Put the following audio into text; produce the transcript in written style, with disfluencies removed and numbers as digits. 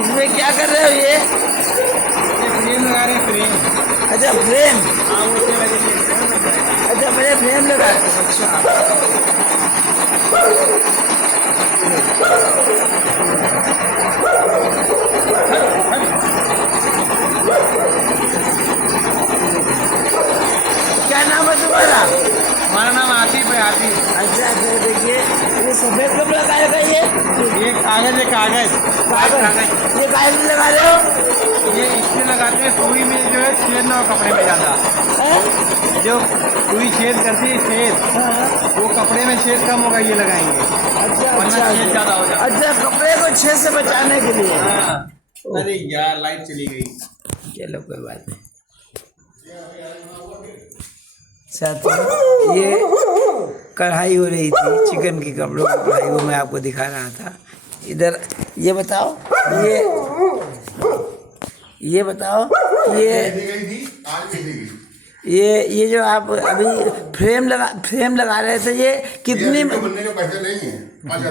इसमें क्या कर रहे हो ये? फ्रेम लगा रहे हैं, फ्रेम। अच्छा फ्रेम। हाँ, वो से लगे थे। अच्छा मैंने फ्रेम लगा। अच्छा क्या नाम है तुम्हारा? हमारा नाम आतिफ है, आतिफ। अच्छा अच्छा देखिए ये सफेद कपड़ा का है ये कागज है, कागज। कागज। ये कागज में लगा रहे हो? ये इसमें लगाते हैं, सुई में जो है छेद ना हो कपड़े में ज़्यादा। हैं? जो सुई छेद करती है, छेद, हाँ। वो कपड़े में छेद कम होगा, ये लगाएंगे। अच्छा वरना अच्छा छेद ज़्यादा हो जाता। अच्छा कपड़े को छेद से बचाने के लिए। हाँ। अरे यार, लाइट चली गई। चलो कोई बात नहीं। साथियों ये कढ़ाई हो रही थी चिकन की, कपड़ों की कढ़ाई, वो मैं आपको दिखा रहा था। इधर ये बताओ, ये बताओ ये जो आप अभी फ्रेम लगा रहे थे, ये कितनी बनने के पैसे नहीं है। अच्छा